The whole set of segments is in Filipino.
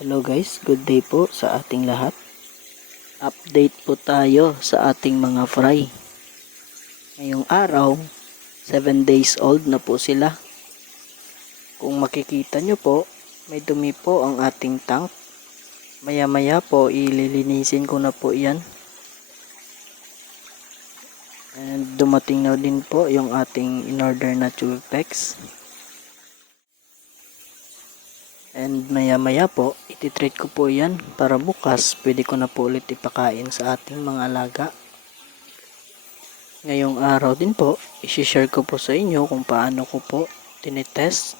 Hello guys, good day po sa ating lahat. Update po tayo sa ating mga fry. Ngayong araw, 7 days old na po sila. Kung makikita nyo po, may dumi po ang ating tank. Maya maya po, ililinisin ko na po yan. And dumating na din po yung ating in-order na Chulpex. And maya maya po, iti-treat ko po yan para bukas pwede ko na po ulit ipakain sa ating mga alaga. Ngayong araw din po, isi-share ko po sa inyo kung paano ko po tinitest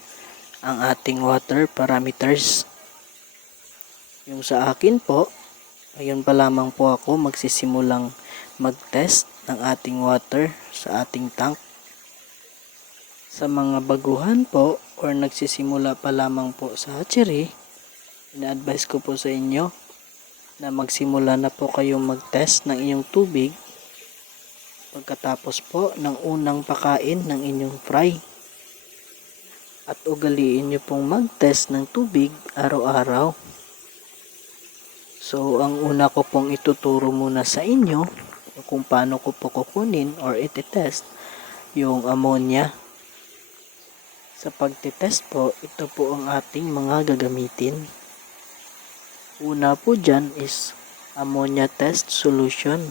ang ating water parameters. Yung sa akin po, ngayon pa lamang po ako magsisimulang mag-test ng ating water sa ating tank. Sa mga baguhan po or nagsisimula pa lamang po sa hatchery, ina-advise ko po sa inyo na magsimula na po kayong mag-test ng inyong tubig pagkatapos po ng unang pakain ng inyong fry. At ugaliin nyo pong mag-test ng tubig araw-araw. So, ang una ko pong ituturo muna sa inyo kung paano ko po kukunin or iti-test yung ammonia. Sa pagtitest po, ito po ang ating mga gagamitin. Una po dyan is ammonia test solution.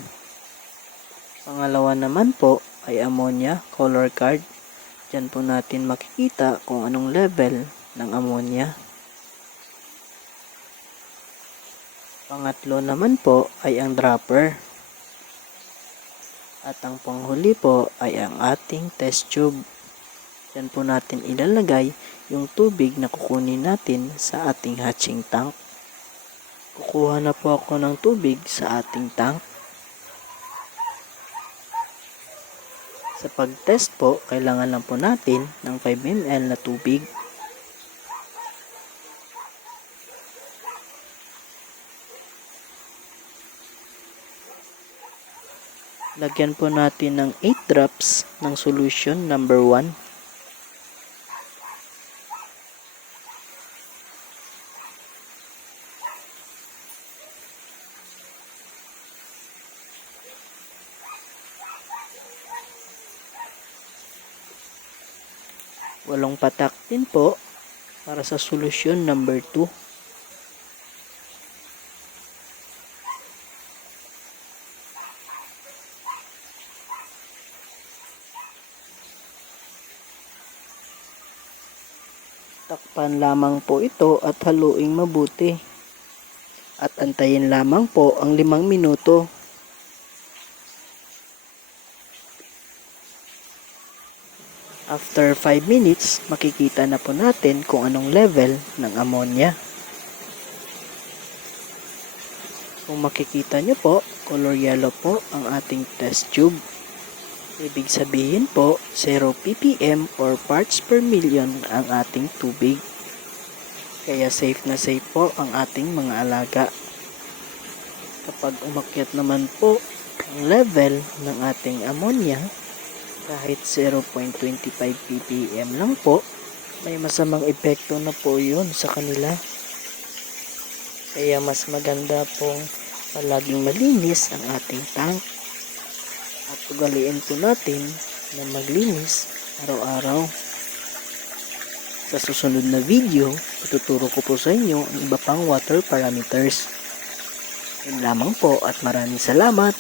Pangalawa naman po ay ammonia color card. Dyan po natin makikita kung anong level ng ammonia. Pangatlo naman po ay ang dropper. At ang panghuli po ay ang ating test tube. Yan po natin ilalagay yung tubig na kukunin natin sa ating hatching tank. Kukuha na po ako ng tubig sa ating tank. Sa pag-test po, kailangan lang po natin ng 5 ml na tubig. Lagyan po natin ng 8 drops ng solution number 1. Walong patak din po para sa solusyon number 2. Takpan lamang po ito at haluing mabuti. At antayin lamang po ang 5 minuto. After 5 minutes, makikita na po natin kung anong level ng ammonia. Kung makikita nyo po, color yellow po ang ating test tube. Ibig sabihin po, 0 ppm or parts per million ang ating tubig. Kaya safe na safe po ang ating mga alaga. Kapag umakyat naman po ang level ng ating ammonia, kahit 0.25 ppm lang po, may masamang epekto na po yun sa kanila. Kaya mas maganda pong palaging malinis ang ating tank. At ugaliin po natin na maglinis araw-araw. Sa susunod na video, ituturo ko po sa inyo ang iba pang water parameters. Yun lamang po at maraming salamat.